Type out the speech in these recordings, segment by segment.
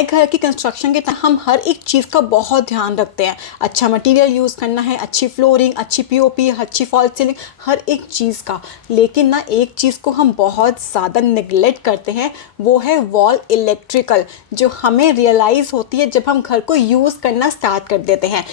नए घर की कंस्ट्रक्शन के टाइम हम हर एक चीज़ का बहुत ध्यान रखते हैं। अच्छा मटेरियल यूज़ करना है, अच्छी फ्लोरिंग, अच्छी पीओपी, अच्छी फॉल सीलिंग, हर एक चीज़ का। लेकिन ना एक चीज़ को हम बहुत ज़्यादा निगलेक्ट करते हैं, वो है वॉल इलेक्ट्रिकल, जो हमें रियलाइज़ होती है जब हम घर को यूज़ करना स्टार्ट कर देते हैं।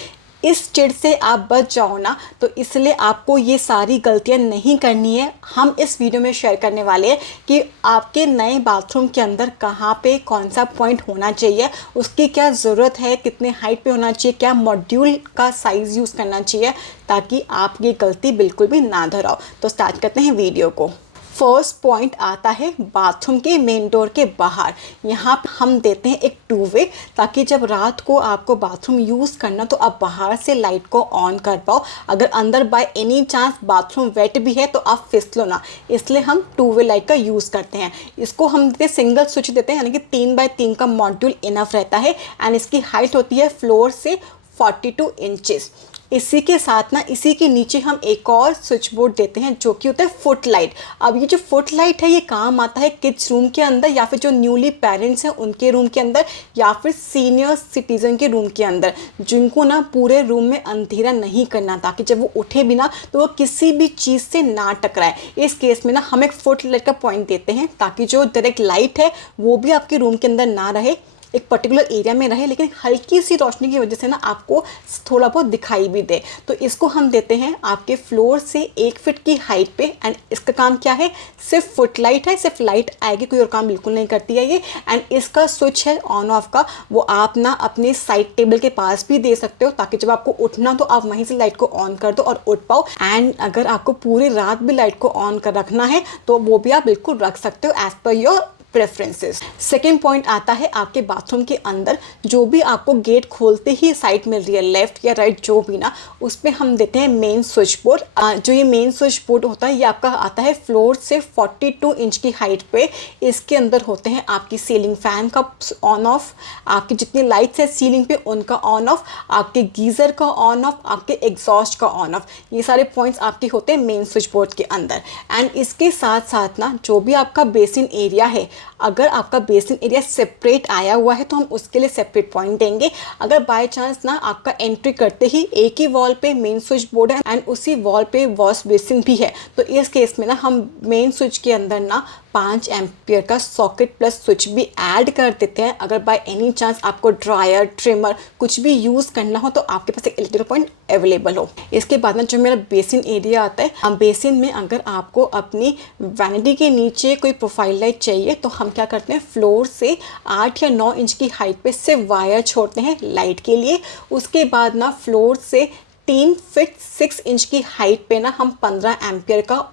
इस चिढ़ से आप बच जाओ ना, तो इसलिए आपको ये सारी गलतियां नहीं करनी है। हम इस वीडियो में शेयर करने वाले हैं कि आपके नए बाथरूम के अंदर कहाँ पे कौन सा पॉइंट होना चाहिए, उसकी क्या ज़रूरत है, कितने हाइट पे होना चाहिए, क्या मॉड्यूल का साइज़ यूज़ करना चाहिए, ताकि आप ये गलती बिल्कुल भी ना दोहराओ। तो स्टार्ट करते हैं वीडियो को। फर्स्ट पॉइंट आता है बाथरूम के मेन डोर के बाहर। यहाँ पे हम देते हैं एक 2 वे, ताकि जब रात को आपको बाथरूम यूज़ करना तो आप बाहर से लाइट को ऑन कर पाओ। अगर अंदर by any chance bathroom wet भी है तो आप फिसलो ना, इसलिए हम 2 वे लाइट का यूज़ करते हैं। इसको हम देते सिंगल स्विच देते हैं, यानी कि 3x3 का मॉड्यूल इनफ रहता है। एंड इसकी हाइट होती है फ्लोर से 42 इंचेस। इसी के साथ ना इसी के नीचे हम एक और स्विच बोर्ड देते हैं जो कि होता है फुट लाइट। अब ये जो फुट लाइट है ये काम आता है किड्स रूम के अंदर, या फिर जो न्यूली पेरेंट्स हैं उनके रूम के अंदर, या फिर सीनियर सिटीजन के रूम के अंदर, जिनको ना पूरे रूम में अंधेरा नहीं करना, ताकि जब वो उठे भी ना तो वो किसी भी चीज़ से ना टकराए। इस केस में ना हम एक फुट लाइट का पॉइंट देते हैं, ताकि जो डायरेक्ट लाइट है वो भी आपके रूम के अंदर ना रहे, एक पर्टिकुलर एरिया में रहे, लेकिन हल्की सी रोशनी की वजह से ना आपको थोड़ा बहुत दिखाई भी दे। तो इसको हम देते हैं आपके फ्लोर से 1 फीट की हाइट पे। एंड इसका काम क्या है, सिर्फ फुट लाइट है, सिर्फ लाइट आएगी, कोई और काम बिल्कुल नहीं करती है ये। एंड इसका स्विच है ऑन ऑफ का, वो आप ना अपने साइड टेबल के पास भी दे सकते हो, ताकि जब आपको उठना तो आप वहीं से लाइट को ऑन कर दो और उठ पाओ। एंड अगर आपको पूरी रात भी लाइट को ऑन कर रखना है तो वो भी आप बिल्कुल रख सकते हो as per your preferences. Second point आता है आपके बाथरूम के अंदर, जो भी आपको गेट खोलते ही साइड मिल रही है, लेफ्ट या राइट जो भी ना, उस पर हम देते हैं मेन स्विच बोर्ड। जो ये मेन स्विच बोर्ड होता है ये आपका आता है फ्लोर से 42 इंच की हाइट पे। इसके अंदर होते हैं आपकी सीलिंग फैन का ऑन ऑफ, आपकी जितनी लाइट्स है सीलिंग पे उनका ऑन ऑफ, आपके गीज़र का ऑन ऑफ, आपके एग्जॉस्ट का ऑन ऑफ। ये सारे पॉइंट्स आपके होते हैं मेन स्विच बोर्ड के अंदर। एंड इसके साथ साथ ना जो भी आपका बेसिन एरिया है, अगर आपका बेसिन एरिया सेपरेट आया हुआ है तो हम उसके लिए सेपरेट पॉइंट देंगे। अगर बाय चांस ना आपका एंट्री करते ही एक ही वॉल पे मेन स्विच बोर्ड है एंड उसी वॉल पे वॉश बेसिन भी है, तो इस केस में ना हम मेन स्विच के अंदर ना 5 एम्पियर का सॉकेट प्लस स्विच भी ऐड कर देते हैं। अगर बाय एनी चांस आपको ड्रायर, ट्रिमर कुछ भी यूज़ करना हो तो आपके पास एक इलेक्ट्रिक पॉइंट अवेलेबल हो। इसके बाद में जो मेरा बेसिन एरिया आता है, बेसिन में अगर आपको अपनी वैनिटी के नीचे कोई प्रोफाइल लाइट चाहिए तो हम क्या करते हैं, फ्लोर से 8 या 9 इंच की हाइट पे सिर्फ वायर छोड़ते हैं लाइट के लिए। उसके बाद ना फ्लोर से 3 फीट 6 इंच की हाइट पे ना हम 15 एम्पियर का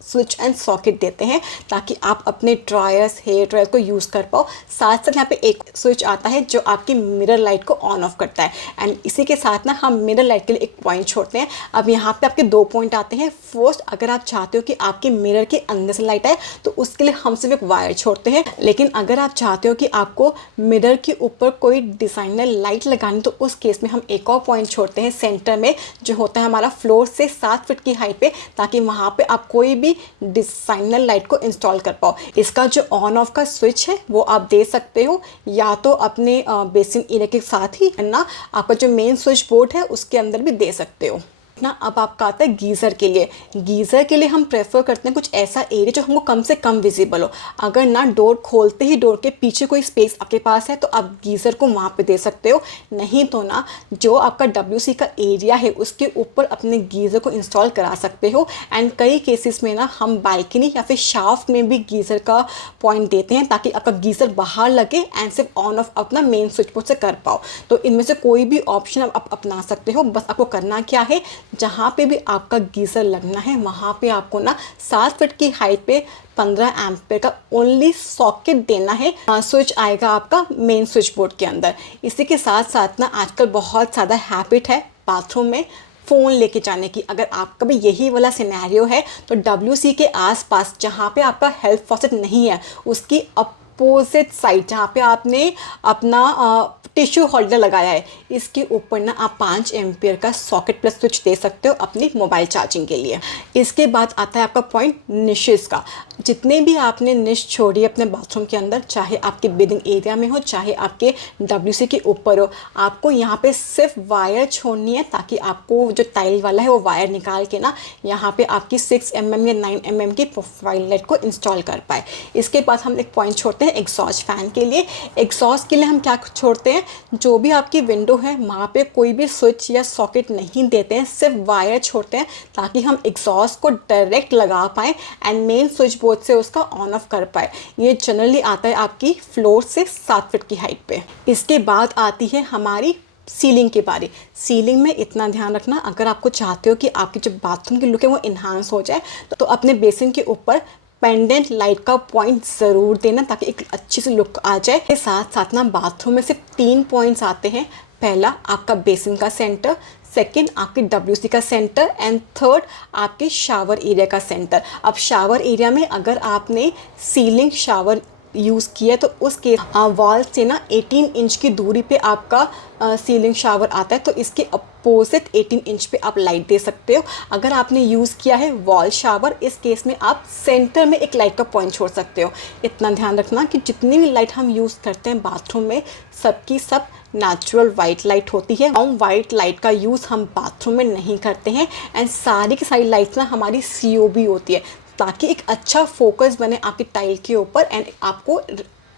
स्विच एंड सॉकेट देते हैं, ताकि आप अपने ड्रायर्स, हेयर ड्रायर को यूज़ कर पाओ। साथ साथ यहाँ पे एक स्विच आता है जो आपकी मिरर लाइट को ऑन ऑफ करता है। एंड इसी के साथ ना हम मिरर लाइट के लिए एक पॉइंट छोड़ते हैं। अब यहाँ पे आपके 2 पॉइंट आते हैं। फर्स्ट, अगर आप चाहते हो कि आपके मिरर के अंदर से लाइट आए तो उसके लिए हम सिर्फ एक वायर छोड़ते हैं। लेकिन अगर आप चाहते हो कि आपको मिरर के ऊपर कोई डिज़ाइनर लाइट लगानी, तो उस केस में हम एक और पॉइंट छोड़ते हैं सेंटर में, जो होता है हमारा फ्लोर से 7 फीट की हाइट पे, ताकि वहाँ पे आप कोई भी डिजाइनर लाइट को इंस्टॉल कर पाओ। इसका जो ऑन ऑफ का स्विच है वो आप दे सकते हो या तो अपने बेसिन एरिया के साथ ही ना, आपका जो मेन स्विच बोर्ड है उसके अंदर भी दे सकते हो ना। अब आपका आता है गीज़र के लिए। गीज़र के लिए हम प्रेफर करते हैं कुछ ऐसा एरिया जो हमको कम से कम विजिबल हो। अगर ना डोर खोलते ही डोर के पीछे कोई स्पेस आपके पास है तो आप गीज़र को वहाँ पे दे सकते हो। नहीं तो ना जो आपका WC का एरिया है उसके ऊपर अपने गीज़र को इंस्टॉल करा सकते हो। एंड कई केसेस में ना हम बालकनी या फिर शाफ्ट में भी गीज़र का पॉइंट देते हैं, ताकि आपका गीज़र बाहर लगे एंड सिर्फ ऑन ऑफ अपना मेन स्विच बोर्ड से कर पाओ। तो इनमें से कोई भी ऑप्शन आप अपना सकते हो। बस आपको करना क्या है, जहाँ पे भी आपका गीज़र लगना है वहाँ पे आपको ना 7 फीट की हाइट पे 15 एम्पियर का ओनली सॉकेट देना है। स्विच आएगा आपका मेन स्विच बोर्ड के अंदर। इसी के साथ साथ ना आजकल बहुत ज़्यादा हैबिट है बाथरूम में फ़ोन लेके जाने की। अगर आपका भी यही वाला सिनेरियो है तो WC के आसपास जहाँ पे आपका हेल्थ फॉसेट नहीं है उसकी अपोजिट साइड, जहाँ पे आपने अपना टिश्यू होल्डर लगाया है, इसके ऊपर ना आप 5 एम्पियर का सॉकेट प्लस स्विच दे सकते हो अपनी मोबाइल चार्जिंग के लिए। इसके बाद आता है आपका पॉइंट निशेस का। जितने भी आपने निश छोड़ी अपने बाथरूम के अंदर, चाहे आपके बेडिंग एरिया में हो, चाहे आपके WC के ऊपर हो, आपको यहाँ पे सिर्फ वायर छोड़नी है, ताकि आपको जो टाइल वाला है वो वायर निकाल के ना यहाँ पे आपकी 6 mm या 9 mm की प्रोफाइल लाइट को इंस्टॉल कर पाए। इसके बाद हम एक पॉइंट छोड़ते हैं एग्जॉस्ट फैन के लिए। एग्जॉस्ट के लिए हम क्या छोड़ते हैं, जो भी आपकी विंडो है वहाँ पे कोई भी स्विच या सॉकेट नहीं देते हैं, सिर्फ वायर छोड़ते हैं, ताकि हम एग्जॉस्ट को डायरेक्ट लगा पाएँ एंड मेन स्विच बोर्ड से उसका ऑन ऑफ कर पाए। ये जनरली आता है आपकी फ्लोर से 7 फीट की हाइट पे। इसके बाद आती है हमारी सीलिंग की बारी। सीलिंग में इतना ध्यान रखना, अगर आपको चाहते हो कि आपकी जो बाथरूम की लुक है वो इन्हांस हो जाए, तो अपने बेसिन के ऊपर पेंडेंट लाइट का पॉइंट ज़रूर देना, ताकि एक अच्छी सी लुक आ जाए। के साथ साथ ना बाथरूम में सिर्फ 3 पॉइंट्स आते हैं। पहला आपका बेसिन का सेंटर, सेकेंड आपके WC का सेंटर एंड थर्ड आपके शावर एरिया का सेंटर। अब शावर एरिया में अगर आपने सीलिंग शावर यूज़ किया तो उसके वॉल से ना 18 इंच की दूरी पे आपका सीलिंग शावर आता है, तो इसके अपोजिट 18 इंच पे आप लाइट दे सकते हो। अगर आपने यूज़ किया है वॉल शावर, इस केस में आप सेंटर में एक लाइट का पॉइंट छोड़ सकते हो। इतना ध्यान रखना कि जितनी भी लाइट हम यूज़ करते हैं बाथरूम में, सबकी सब नेचुरल वाइट लाइट होती है। हम वाइट लाइट का यूज़ हम बाथरूम में नहीं करते हैं एंड सारी की सारी लाइट्स ना हमारी COB होती है, ताकि एक अच्छा फोकस बने आपकी टाइल के ऊपर एंड आपको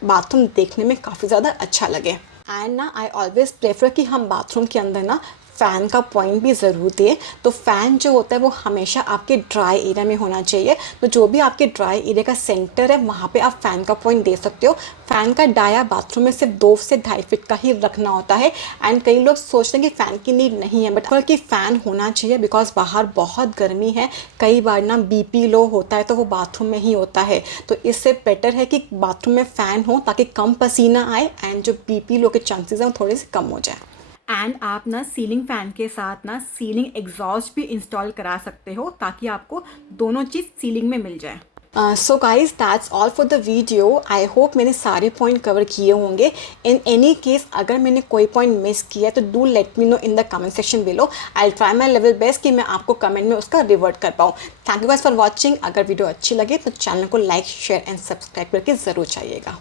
बाथरूम देखने में काफ़ी ज़्यादा अच्छा लगे। एंड ना आई ऑलवेज़ प्रेफर कि हम बाथरूम के अंदर ना फ़ैन का पॉइंट भी ज़रूर दें। तो फ़ैन जो होता है वो हमेशा आपके ड्राई एरिया में होना चाहिए। तो जो भी आपके ड्राई एरिया का सेंटर है वहाँ पे आप फ़ैन का पॉइंट दे सकते हो। फ़ैन का डाया बाथरूम में सिर्फ 2 से 2.5 फीट का ही रखना होता है। एंड कई लोग सोचते हैं कि फ़ैन की नीड नहीं है, बट बल्कि फ़ैन होना चाहिए, बिकॉज बाहर बहुत गर्मी है। कई बार ना BP लो होता है तो वो बाथरूम में ही होता है। तो इससे बेटर है कि बाथरूम में फ़ैन हो, ताकि कम पसीना आए एंड जो BP लो के चांसेस हैं वो थोड़े से कम हो जाए। एंड आप ना सीलिंग फ़ैन के साथ ना सीलिंग एग्जॉस्ट भी इंस्टॉल करा सकते हो, ताकि आपको दोनों चीज़ सीलिंग में मिल जाए। So guys that's all for the video. I hope मैंने सारे पॉइंट कवर किए होंगे। इन एनी केस अगर मैंने कोई पॉइंट मिस किया है तो do let me know in the comment section below. I will try my level best कि मैं आपको कमेंट में उसका रिवर्ट कर पाऊँ। Thank you guys for watching. अगर वीडियो अच्छी लगे तो चैनल को लाइक, शेयर एंड सब्सक्राइब करके ज़रूर चाहिएगा।